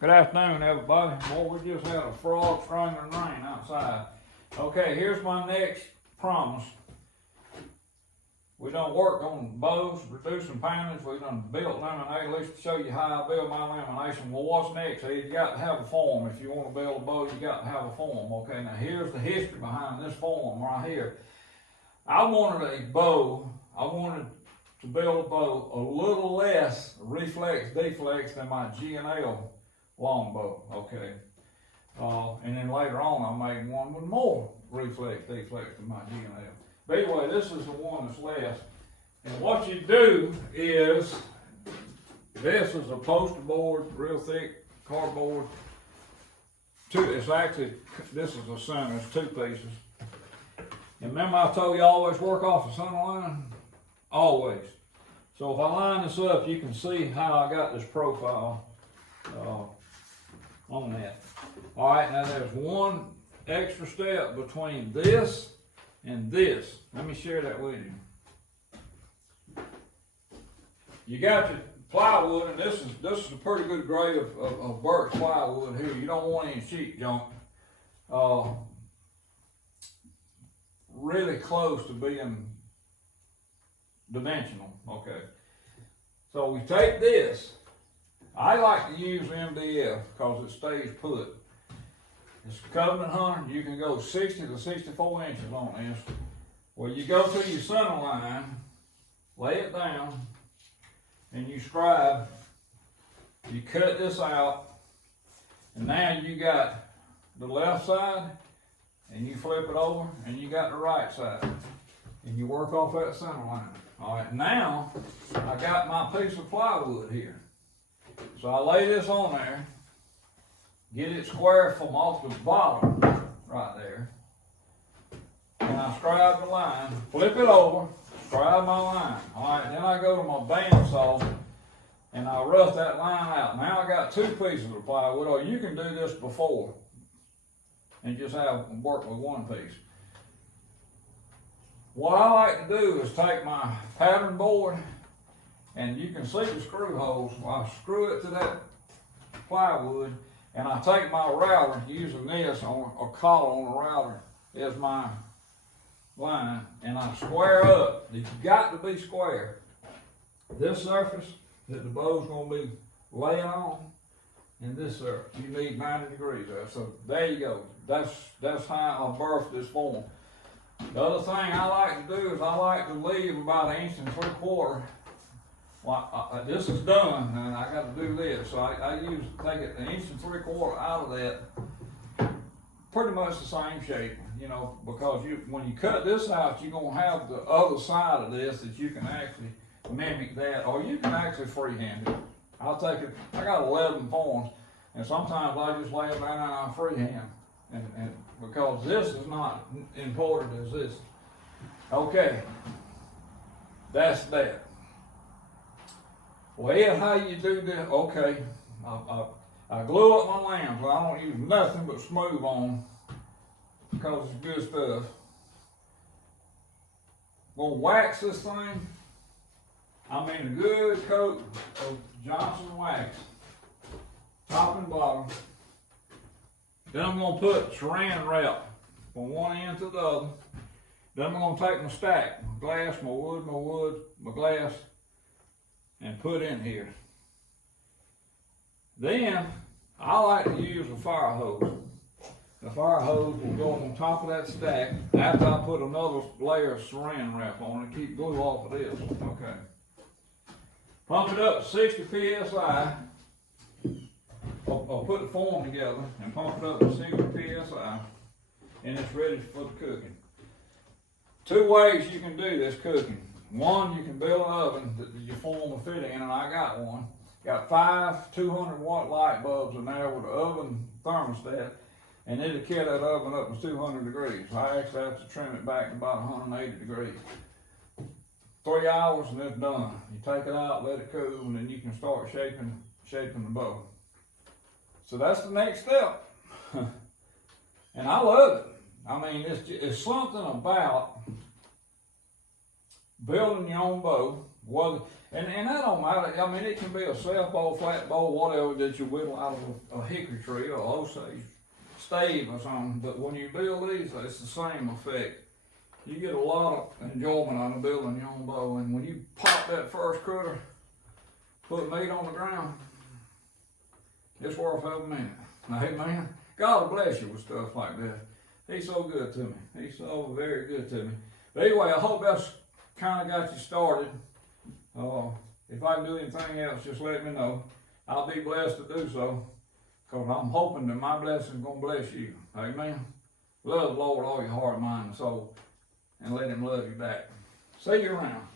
Good afternoon, everybody. Boy, we just had a frog strangling rain outside. Okay, here's my next promise. We done worked on bows, reducing poundage. We done built laminate. At least to show you how I build my lamination. Well, what's next? You got to have a form. If you want to build a bow, you got to have a form. Okay, now here's the history behind this form right here. I wanted a bow. I wanted to build a bow a little less reflex deflex than my G&L longbow. Okay, and then later on I made one with more reflex deflex than my G&L. But anyway, this is the one that's less. And what you do is, this is a poster board, real thick cardboard. It's actually, this is the center, it's two pieces. And remember I told you always work off the center line? Always. So if I line this up, you can see how I got this profile on that. All right, now there's one extra step between this and this. Let me share that with you. You got your plywood, and this is a pretty good grade of birch plywood here. You don't want any cheap junk. Really close to being dimensional. Okay. So we take this. I like to use MDF because it stays put. It's Covenant 100. You can go 60 to 64 inches on this. Well, you go to your center line, lay it down, and you scribe. You cut this out, and now you got the left side, and you flip it over, and you got the right side. And you work off that center line. All right, now I got my piece of plywood here. So I lay this on there, get it square from off the bottom, right there. And I scribe the line, flip it over, scribe my line. All right, then I go to my bandsaw and I rough that line out. Now I got two pieces of plywood, or you can do this before and just work with one piece. What I like to do is take my pattern board, and you can see the screw holes. I screw it to that plywood, and I take my router, using this on a collar on the router as my line, and I square up. It's got to be square. This surface that the bow's going to be laying on, and this surface, you need 90 degrees there. So there you go. That's how I birthed this form. The other thing I like to do is I like to leave about 1 3/4 inches. Well, this is done, and I got to do this. So I take it 1 3/4 inches out of that, pretty much the same shape, you know, because when you cut this out, you're gonna have the other side of this that you can actually mimic that, or you can actually freehand it. I'll take it. I got 11 forms, and sometimes I just lay it down and I freehand, and because this is not important as this. Okay, that's that. Well, here's how you do this. Okay, I glue up my lambs. I don't use nothing but smooth on because it's good stuff. Gonna wax this thing. I mean a good coat of Johnson wax, top and bottom. Then I'm gonna put saran wrap from one end to the other. Then I'm gonna take my stack, my glass, my wood, my glass, and put in here. Then I like to use a fire hose. The fire hose will go on top of that stack after I put another layer of saran wrap on it, keep glue off of this. Okay. Pump it up to 60 psi. I'll put the form together and pump it up to 60 psi, and it's ready for the cooking. Two ways you can do this cooking. One, you can build an oven that your form will fit in, and I got one. Got 5 200-watt light bulbs in there with an oven thermostat, and it'll carry that oven up to 200 degrees. I actually have to trim it back to about 180 degrees. 3 hours and it's done. You take it out, let it cool, and then you can start shaping the bow. So that's the next step. And I love it. I mean, it's something about building your own bow Well, and that don't matter. I mean, it can be a self bowl, flat bowl, whatever that you whittle out of a hickory tree or Osage stave or something. But when you build these, it's the same effect. You get a lot of enjoyment out of building your own bow. And when you pop that first critter, put meat on the ground, it's worth every minute. Amen. God will bless you with stuff like that. He's so good to me. He's so very good to me. But anyway, I hope that's kind of got you started. If I can do anything else, just let me know. I'll be blessed to do so, because I'm hoping that my blessing is going to bless you. Amen. Love the Lord with all your heart, mind, and soul, and let him love you back. See you around.